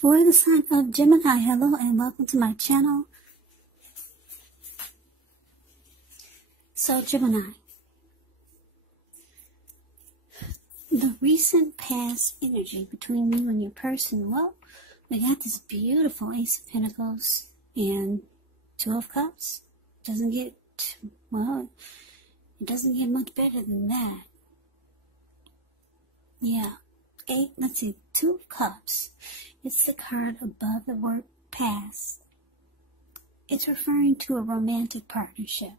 For the sign of Gemini, hello and welcome to my channel. So Gemini, the recent past energy between you and your person, well, we got this beautiful Ace of Pentacles and Two of Cups. Doesn't get, well, it doesn't get much better than that. Yeah. Let's see, Two of Cups. It's the card above the word past. It's referring to a romantic partnership.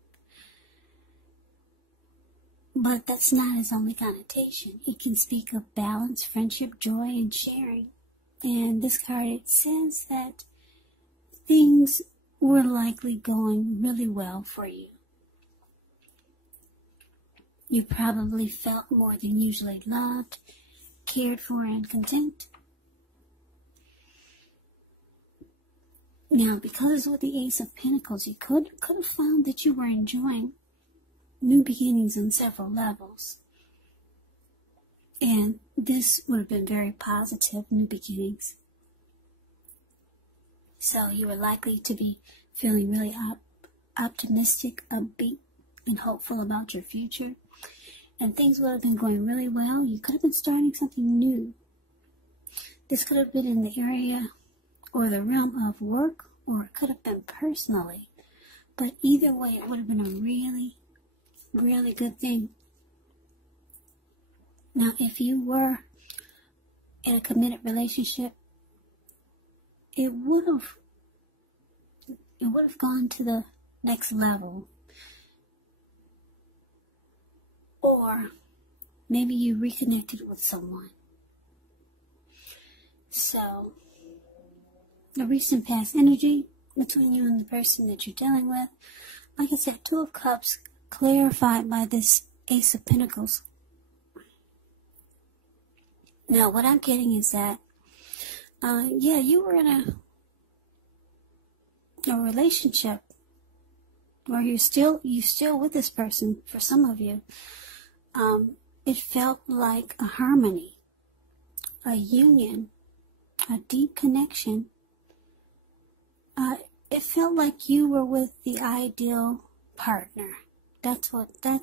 But that's not its only connotation. It can speak of balance, friendship, joy, and sharing. And this card, it says that things were likely going really well for you. You probably felt more than usually loved, cared for, and content. Now, because with the Ace of Pentacles, you could have found that you were enjoying new beginnings on several levels. And this would have been very positive, new beginnings. So you were likely to be feeling really optimistic, upbeat, and hopeful about your future. And things would have been going really well. You could have been starting something new. This could have been in the area or the realm of work, or it could have been personally. But either way, it would have been a really, really good thing. Now, if you were in a committed relationship, it would have gone to the next level. Or maybe you reconnected with someone. So, the recent past energy between you and the person that you're dealing with, like I said, Two of Cups clarified by this Ace of Pentacles. Now, what I'm getting is that, yeah, you were in a relationship where you're still with this person. For some of you, it felt like a harmony, a union, a deep connection. It felt like you were with the ideal partner. That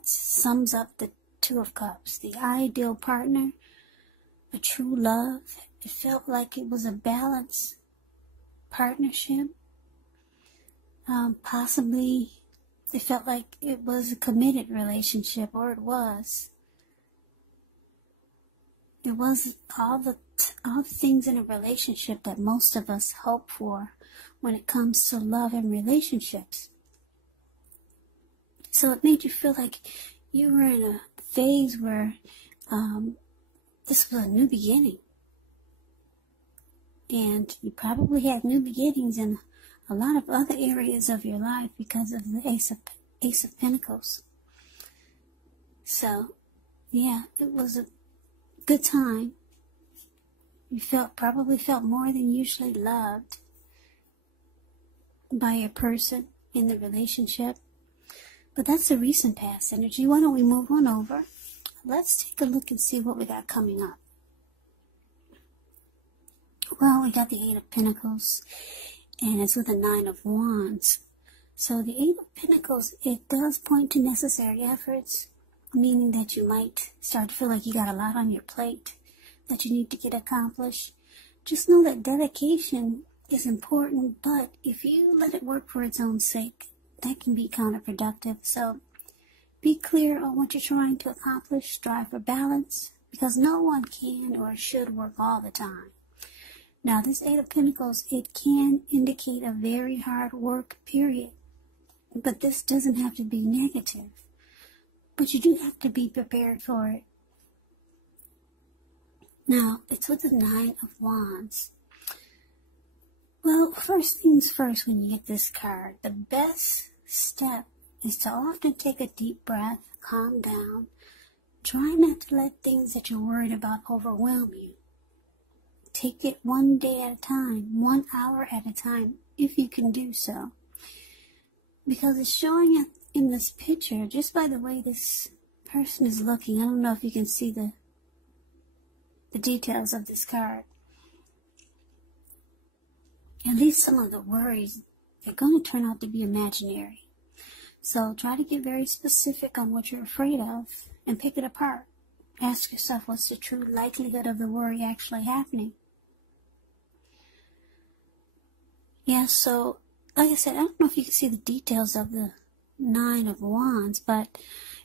sums up the Two of Cups. The ideal partner, a true love. It felt like it was a balanced partnership. Possibly, it felt like it was a committed relationship, or it was. It was all the things in a relationship that most of us hope for when it comes to love and relationships. So it made you feel like you were in a phase where this was a new beginning. And you probably had new beginnings in a lot of other areas of your life because of the Ace of Pentacles. So, yeah, it was a good time. You probably felt more than usually loved by a person in the relationship. But that's the recent past energy. Why don't we move on over? Let's take a look and see what we got coming up. Well, we got the Eight of Pentacles, and it's with a Nine of Wands. So the Eight of Pentacles, it does point to necessary efforts, meaning that you might start to feel like you got a lot on your plate that you need to get accomplished. Just know that dedication is important, but if you let it work for its own sake, that can be counterproductive. So be clear on what you're trying to accomplish. Strive for balance, because no one can or should work all the time. Now, this Eight of Pentacles, it can indicate a very hard work period, but this doesn't have to be negative. But you do have to be prepared for it. Now, it's with the Nine of Wands. Well, first things first, when you get this card, the best step is to often take a deep breath, calm down. Try not to let things that you're worried about overwhelm you. Take it one day at a time, 1 hour at a time, if you can do so. Because it's showing it in this picture, just by the way this person is looking. I don't know if you can see the details of this card. at least some of the worries, they're going to turn out to be imaginary. So try to get very specific on what you're afraid of and pick it apart. Ask yourself, what's the true likelihood of the worry actually happening? Yeah, so like I said, I don't know if you can see the details of the Nine of Wands, but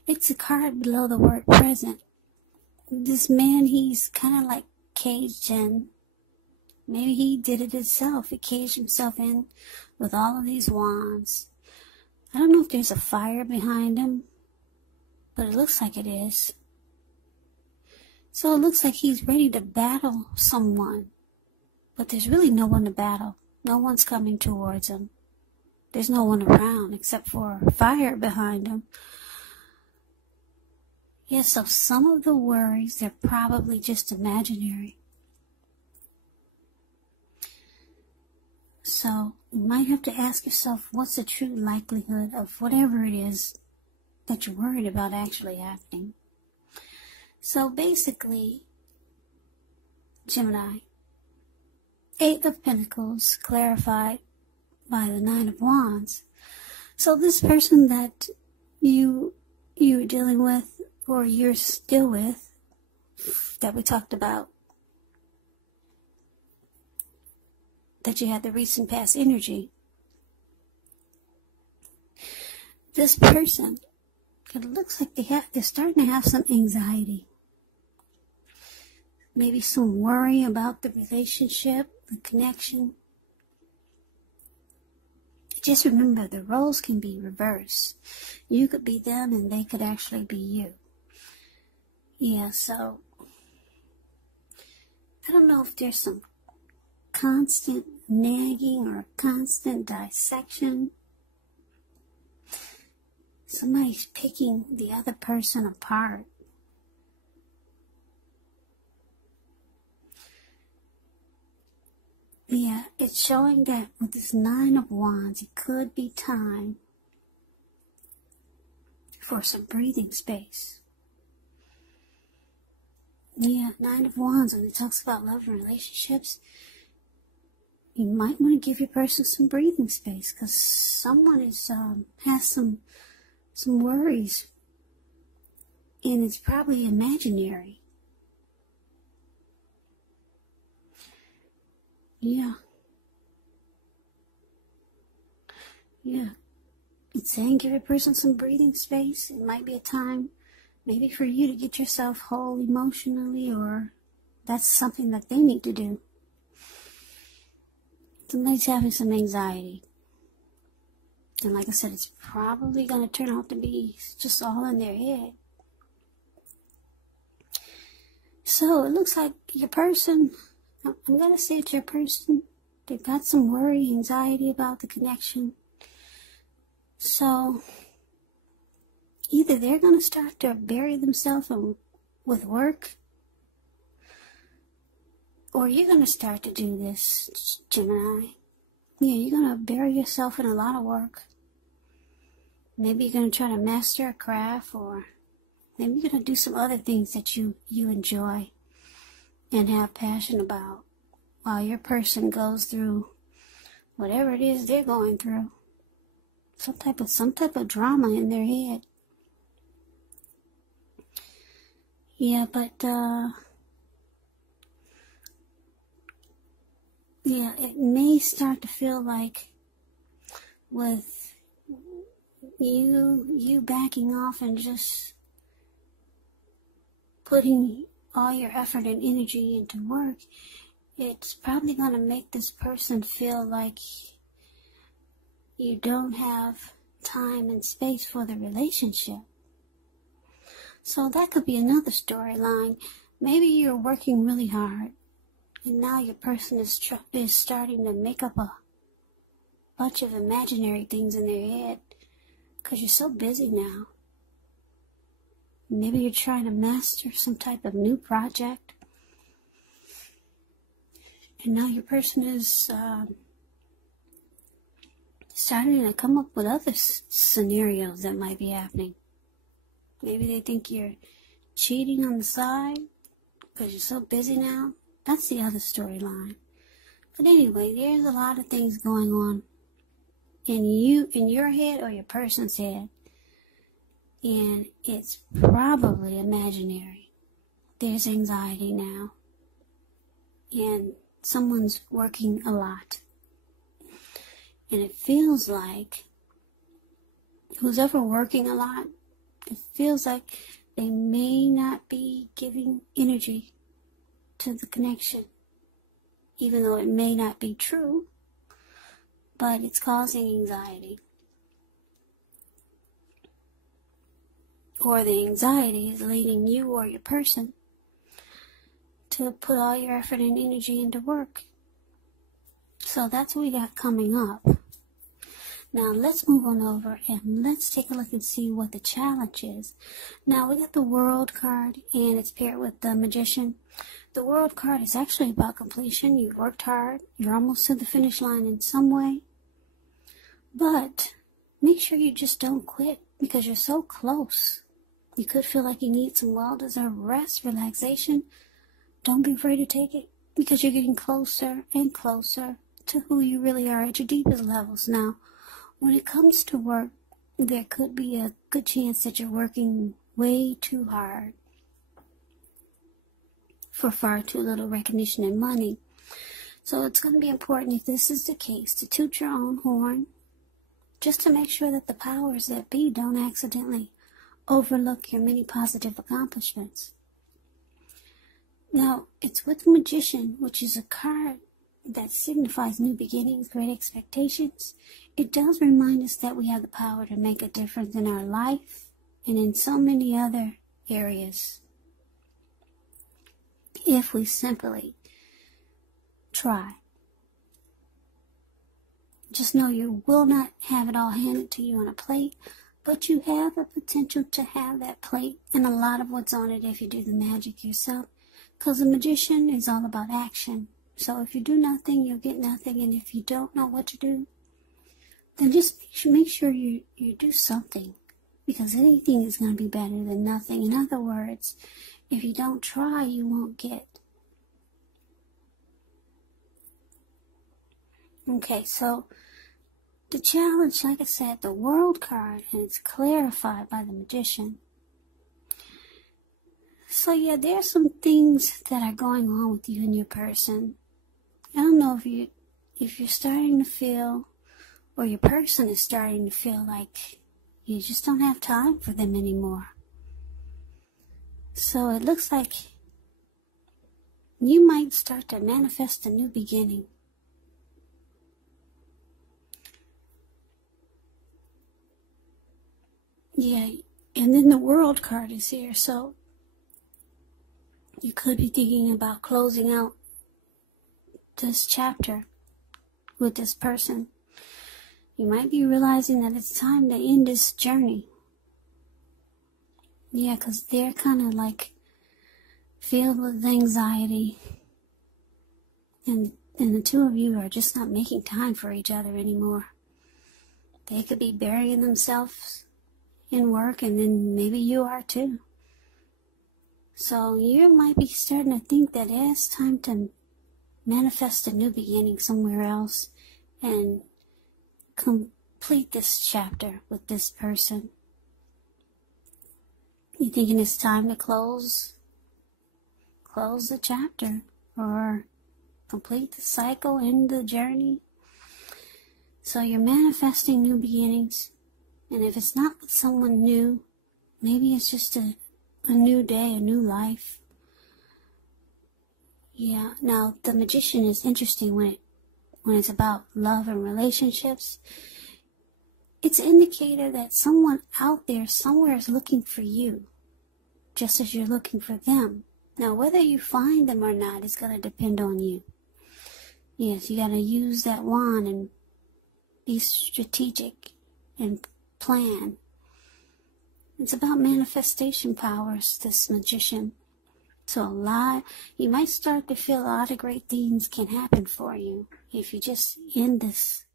it's a card below the word present. This man, he's kind of like caged in. Maybe he did it himself. He caged himself in with all of these wands. I don't know if there's a fire behind him, but it looks like it is. So it looks like he's ready to battle someone, but there's really no one to battle. No one's coming towards him. There's no one around except for fire behind him. Yeah, so some of the worries, they're probably just imaginary. So you might have to ask yourself, what's the true likelihood of whatever it is that you're worried about actually happening? So basically, Gemini, Eight of Pentacles clarified by the Nine of Wands. So this person that you're dealing with, or you're still with, that we talked about, that you had the recent past energy, this person, it looks like they're starting to have some anxiety. Maybe some worry about the relationship, the connection. Just remember, the roles can be reversed. You could be them and they could actually be you. Yeah, so I don't know if there's some constant nagging or constant dissection. Somebody's picking the other person apart. Yeah, it's showing that with this Nine of Wands, it could be time for some breathing space. Yeah, Nine of Wands, when it talks about love and relationships, you might want to give your person some breathing space, because someone has some worries, and it's probably imaginary. Yeah. It's saying give your person some breathing space. It might be a time maybe for you to get yourself whole emotionally, or that's something that they need to do. Somebody's having some anxiety. And like I said, it's probably going to turn out to be just all in their head. So it looks like your person, I'm going to say it's your person, they've got some worry, anxiety about the connection. So either they're going to start to bury themselves with work, or you're going to start to do this, Gemini. Yeah, you're going to bury yourself in a lot of work. Maybe you're going to try to master a craft, or maybe you're going to do some other things that you enjoy and have passion about, while your person goes through whatever it is they're going through. Some type of drama in their head. Yeah, but yeah, it may start to feel like with you backing off and just putting all your effort and energy into work, it's probably going to make this person feel like you don't have time and space for the relationship. So that could be another storyline. Maybe you're working really hard, and now your person is starting to make up a bunch of imaginary things in their head because you're so busy now. Maybe you're trying to master some type of new project, and now your person is starting to come up with other scenarios that might be happening. Maybe they think you're cheating on the side because you're so busy now. That's the other storyline. But anyway, there's a lot of things going on in your head or your person's head. And it's probably imaginary. There's anxiety now. And someone's working a lot. And it feels like who's ever working a lot, it feels like they may not be giving energy to the connection. Even though it may not be true, but it's causing anxiety. Or the anxiety is leading you or your person to put all your effort and energy into work. So that's what we got coming up. Now let's move on over and let's take a look and see what the challenge is. Now we got the World card and it's paired with the Magician. The World card is actually about completion. You've worked hard. You're almost to the finish line in some way. But make sure you just don't quit because you're so close. You could feel like you need some well-deserved rest, relaxation. Don't be afraid to take it because you're getting closer and closer to who you really are at your deepest levels. Now, when it comes to work, there could be a good chance that you're working way too hard for far too little recognition and money. So it's going to be important, if this is the case, to toot your own horn just to make sure that the powers that be don't accidentally overlook your many positive accomplishments. Now, it's with the Magician, which is a card that signifies new beginnings, great expectations. It does remind us that we have the power to make a difference in our life and in so many other areas if we simply try. Just know you will not have it all handed to you on a plate, but you have the potential to have that plate and a lot of what's on it if you do the magic yourself. Because the Magician is all about action. So if you do nothing, you'll get nothing. And if you don't know what to do, then just make sure you do something. Because anything is going to be better than nothing. In other words, if you don't try, you won't get. Okay, so the challenge, like I said, the World card, and it's clarified by the Magician. So yeah, there's some things that are going on with you and your person. I don't know if you're starting to feel, or your person is starting to feel like you just don't have time for them anymore. So it looks like you might start to manifest a new beginning. Yeah, and then the World card is here, so you could be thinking about closing out this chapter with this person. You might be realizing that it's time to end this journey. Yeah, because they're kind of like filled with anxiety. And the two of you are just not making time for each other anymore. They could be burying themselves in work, and then maybe you are too. So you might be starting to think that it's time to manifest a new beginning somewhere else and complete this chapter with this person. You thinking it's time to close the chapter or complete the cycle, end the journey. So you're manifesting new beginnings. And if it's not with someone new, maybe it's just a new day, a new life. Yeah, now the Magician is interesting when it's about love and relationships. It's an indicator that someone out there somewhere is looking for you, just as you're looking for them. Now, whether you find them or not, it's going to depend on you. Yes, you got to use that wand and be strategic and plan. It's about manifestation powers, this Magician. So you might start to feel a lot of great things can happen for you if you just end this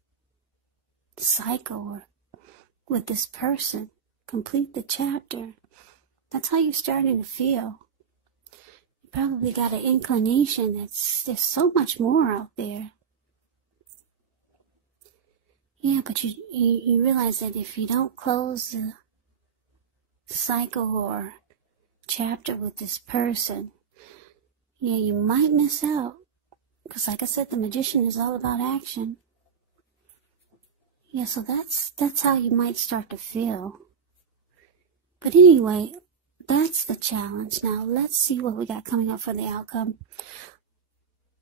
cycle or with this person, complete the chapter. That's how you're starting to feel. You probably got an inclination that there's so much more out there Yeah, but you realize that if you don't close the cycle or chapter with this person, yeah, you might miss out. Because like I said, the Magician is all about action. Yeah, so that's how you might start to feel. But anyway, that's the challenge. Now, let's see what we got coming up for the outcome.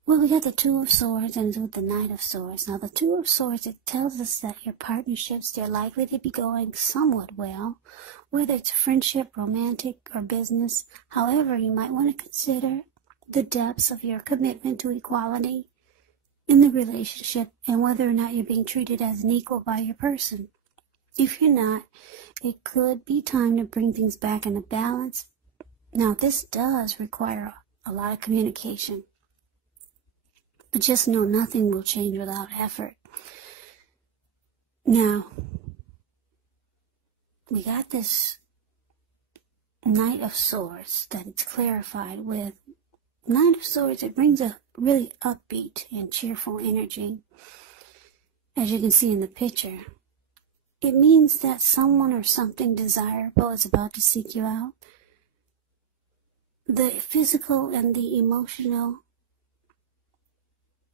Well, we got the Two of Swords and with the Knight of Swords. Now, the Two of Swords, it tells us that your partnerships, they're likely to be going somewhat well, whether it's friendship, romantic, or business. However, you might want to consider the depths of your commitment to equality in the relationship and whether or not you're being treated as an equal by your person. If you're not, it could be time to bring things back into balance. Now, this does require a lot of communication. But just know nothing will change without effort. Now, we got this Knight of Swords that it's clarified with. Knight of Swords, it brings a really upbeat and cheerful energy. As you can see in the picture, it means that someone or something desirable is about to seek you out. The physical and the emotional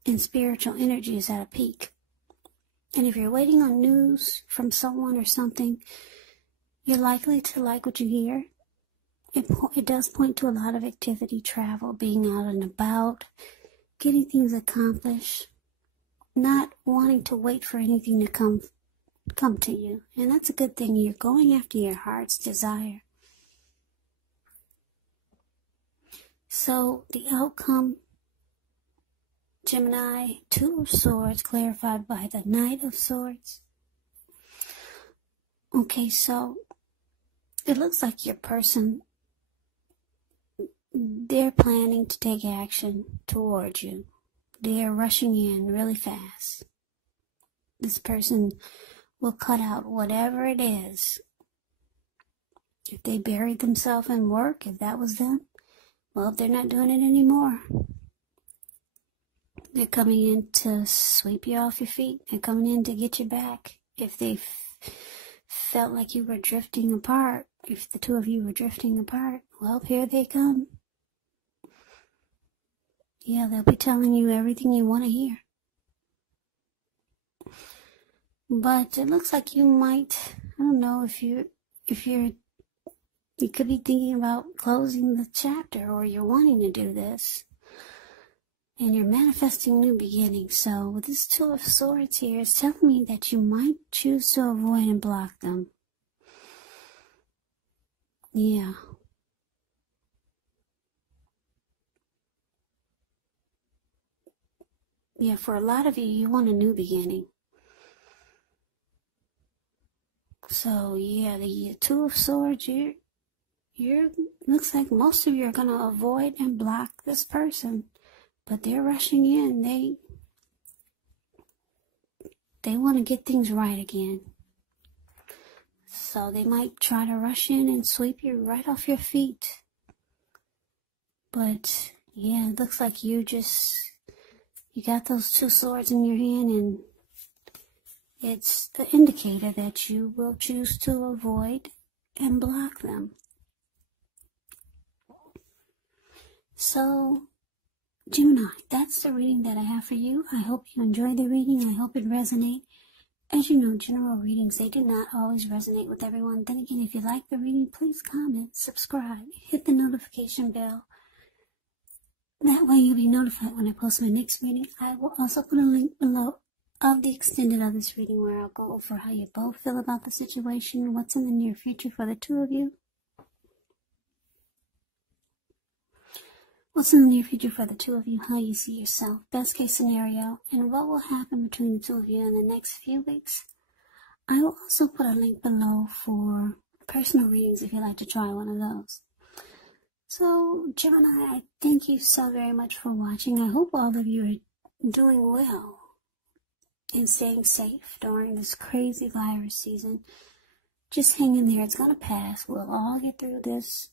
and spiritual energy is at a peak. And if you're waiting on news from someone or something, you're likely to like what you hear. It does point to a lot of activity, travel, being out and about, getting things accomplished, not wanting to wait for anything to come to you. And that's a good thing. You're going after your heart's desire. So the outcome, Gemini, Two of Swords, clarified by the Knight of Swords. Okay, so it looks like your person, they're planning to take action towards you. They're rushing in really fast. This person will cut out whatever it is. If they buried themselves in work, if that was them, well, they're not doing it anymore. They're coming in to sweep you off your feet. They're coming in to get you back. If they felt like you were drifting apart, if the two of you were drifting apart, well, here they come. Yeah, they'll be telling you everything you want to hear. But it looks like you might, I don't know, you could be thinking about closing the chapter, or you're wanting to do this. And you're manifesting new beginnings. So with this Two of Swords here, it's telling me that you might choose to avoid and block them. Yeah. Yeah, for a lot of you, you want a new beginning. So yeah, the Two of Swords, you're looks like most of you are gonna avoid and block this person. But they're rushing in. They want to get things right again. So they might try to rush in and sweep you right off your feet. But yeah, it looks like you got those two swords in your hand, and it's the indicator that you will choose to avoid and block them. So Gemini, that's the reading that I have for you. I hope you enjoyed the reading. I hope it resonates. As you know, general readings, they do not always resonate with everyone. Then again, if you like the reading, please comment, subscribe, hit the notification bell. That way you'll be notified when I post my next reading. I will also put a link below of the extended of this reading where I'll go over how you both feel about the situation, what's in the near future for the two of you. What's in the near future for the two of you, how you see yourself, best case scenario, and what will happen between the two of you in the next few weeks. I will also put a link below for personal readings if you'd like to try one of those. So, Gemini, I thank you so very much for watching. I hope all of you are doing well and staying safe during this crazy virus season. Just hang in there. It's going to pass. We'll all get through this.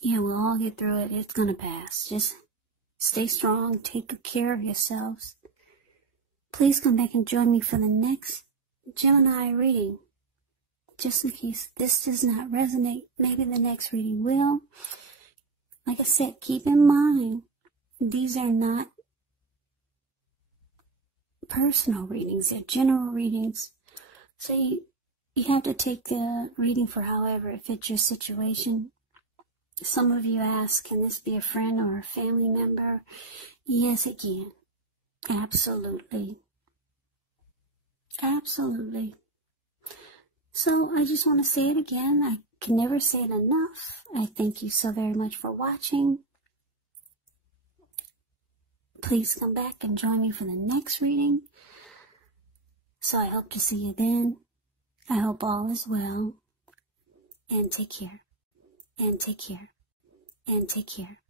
Yeah, we'll all get through it. It's going to pass. Just stay strong. Take good care of yourselves. Please come back and join me for the next Gemini reading. Just in case this does not resonate, maybe the next reading will. Like I said, keep in mind, these are not personal readings, they're general readings. So you have to take the reading for however it fits your situation. Some of you ask, can this be a friend or a family member? Yes, it can. Absolutely. Absolutely. So I just want to say it again. I can never say it enough. I thank you so very much for watching. Please come back and join me for the next reading. So I hope to see you then. I hope all is well. And take care. And take care. And take care.